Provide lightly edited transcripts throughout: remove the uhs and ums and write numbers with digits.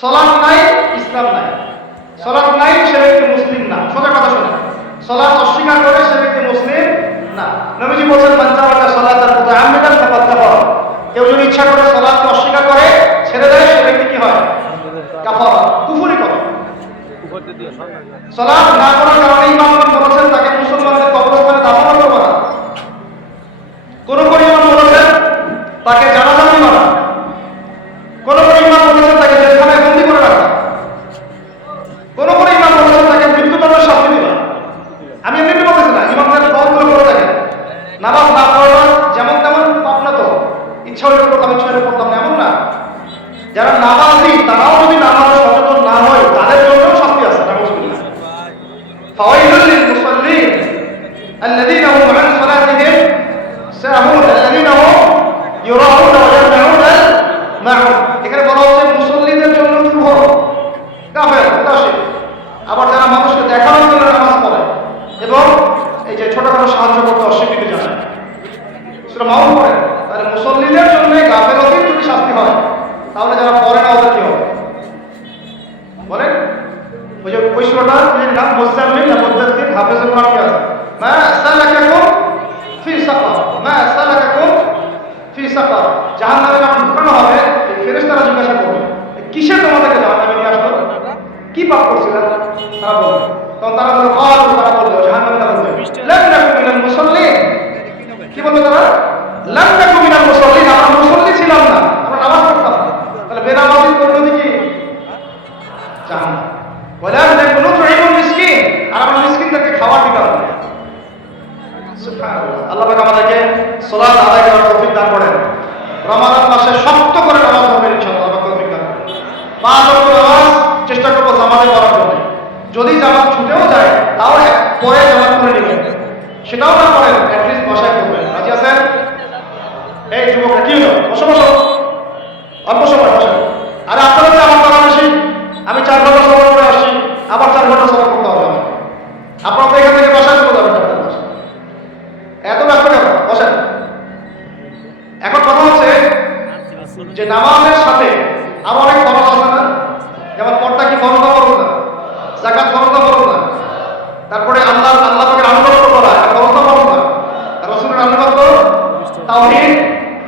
সালাত নাই, ইসলাম নাই। সালাত নাই, সে ব্যক্তি মুসলিম না। সোজা কথা শোনেন, সালাত অস্বীকার করে সে ব্যক্তি মুসলিম না। নবীজি বলেছেন, মান তারাকা সালাতান মুতাআম্মিদান ফাকাদ কাফারা। কেউ যদি ইচ্ছা করে সালাতকে অস্বীকার করে, ছেড়ে দেয়, সে ব্যক্তি কি হয়? কাফারা, কুফরি করে। সালাত না করার কারণে ইমাম বলেছেন তাকে মুসলমানদের কবরস্থানে দাফন করবে না। কোন কোন ইমাম বলেছেন তাকে জানাজা দিবে না। কোন কোন ইমাম বলেছেন তাকে জেলখানায় বন্দী করে রাখা। কোন কোন ইমাম বলেছেন তাকে মৃত্যুদণ্ডের শাস্তি দিবে। আমি এমনি বলতেছি না, ইমামদের দলগুলো করে থাকেন। নামাজ না পড়া যেমন তেমন পাপ না তো, ইচ্ছা হলে পড়তাম, ইচ্ছা হলে পড়তাম না, এমন না। যারা নামাজি তারাও যদি নামাজ সচেতন না হয়, তাদের জন্যও শাস্তি আছে। নাউযুবিল্লাহ। ফাওয়াইলুল লিল মুসাল্লিন আল্লাযীনা হুম আন সালাতিহিম সাহুন আল্লাযীনা হুম ইউরাউনা ওয়া ইয়ামনাউনা মাউন। এখানে বলা হচ্ছে মুসল্লিদের জন্য দুর্ভোগ, কাফের, মুনাফিক। আবার যারা মানুষকে দেখানোর জন্য নামাজ পড়ে এবং এই যে ছোটখাটো সাহায্য করতে অস্বীকৃতি জানায়, সূরা মাউন পড়ে, তাহলে মুসল্লিদের জন্য গাফেলতির যদি শাস্তি হয়, তাহলে যারা পড়ে না ওদের কি হবে বলেন? ওই যে ওই সূরাটা নাম মুজাম্মিল না মুদাথ্থির হাফেজুল কোরআন কি আছে? মা সালাকাকুম ফি সাকার, মা সালাকাকুম ফি সাকার। জাহান্নামে যখন ঢুকানো হবে, এই ফেরেশতারা জিজ্ঞাসা করবে, কিসে তোমাদেরকে জাহান্নামে নিয়ে আসলো? কি পাপ করছিলেন? তারা বলবে, তখন তারা বলবে, তারা বলবে জাহান্নামে, তারা বলবে লাম নাকু মিনাল মুসাল্লিন। কি বলবে তারা? লাম নাকু মিনাল মুসাল্লিন, আমরা মুসল্লি ছিলাম না, আমরা নামাজ পড়তাম না। তাহলে বেনামাজির পরিণতি কি? জাহান্নাম। ওয়ালাম নাকু নুতঈমুল মিসকিন, আর আমরা মিসকিনদেরকে খাবার দিতাম না। সুবহানাল্লাহ। আল্লাহ পাক আমাদেরকে সালাত আদায় করার তৌফিক দান করেন। রমাদান মাসে শক্ত করে নামাজ পড়বেন ইনশাআল্লাহ, আল্লাহ পাক তৌফিক দান করেন। 5 ওয়াক্ত নামাজ চেষ্টা করব জামাতে পড়ার জন্য। যদি জামাত ছুটেও যায়, তাও পরে জামাত করে নেবেন। সেটাও না করেন, অ্যাট লিস্ট বাসায় করবেন। রাজি আছেন? এই যুবকরা কি হলো? বসো বসো, অল্প সময় বসে। আরে আপনারা যে আমার কথা বেশি, আমি 4 ঘন্টা সফর করে আসছি, আবার 4 ঘন্টা সফর করতে হবে আমাকে। আপনারা তো এখান থেকে বাসায় চলে যাবেন, এত ব্যস্ত কেন? বসেন। এখন কথা হচ্ছে যে নামাজের সাথে আরো অনেক ফরজ আছে না? যেমন পর্দা কি ফরজ না ফরজ না? যাকাত ফরজ না ফরজ না? তারপরে আল্লাহ পাকের আনুগত্য করা এটা ফরজ না ফরজ না? রাসূলের আনুগত্য, তাওহীদ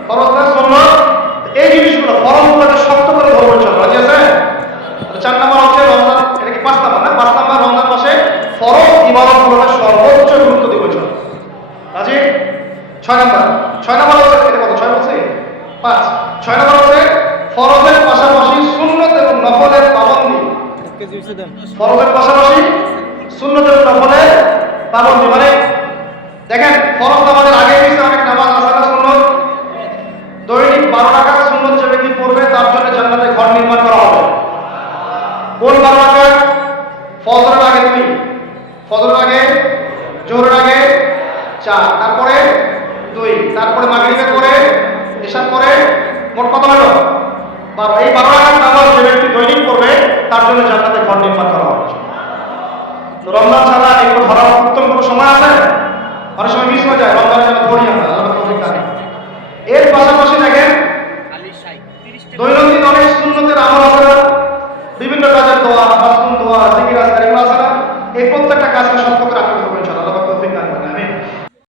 ফরজ না সুন্নাত? এই জিনিসগুলো ফরজগুলোকে শক্ত করে ধরবেন সব। রাজি আছে? 4 নাম্বার হচ্ছে রমজান। এটা কি 5 নাম্বার না? 5 নাম্বার রমজান মাসে ফরজ ইবাদতগুলোকে সর্বোচ্চ গুরুত্ব দিবেন সব। রাজি? 6 নাম্বার হচ্ছে এটা কত? 6 বলছি 5। 6 নাম্বার হচ্ছে ফরজের পাশাপাশি সুন্নত এবং নফলের পাবন্দি। ফরজের পাশাপাশি সুন্নত এবং নফলের পাবন্দি মানে দেখেন, ফরজ নামাজের আগে পিছনে অনেক নামাজ আছে না সুন্নত? দৈনিক 12 রাকাত সুন্নত যে ব্যক্তি পড়বে তার জন্য জান্নাতে ঘর নির্মাণ করা হবে। কোন 12 রাকাত? ফজরের আগে 2, ফজরের আগে, জোহরের আগে 4, তারপরে 2, তারপরে মাগরিবের পরে, এশার পরে, মোট কত হলো?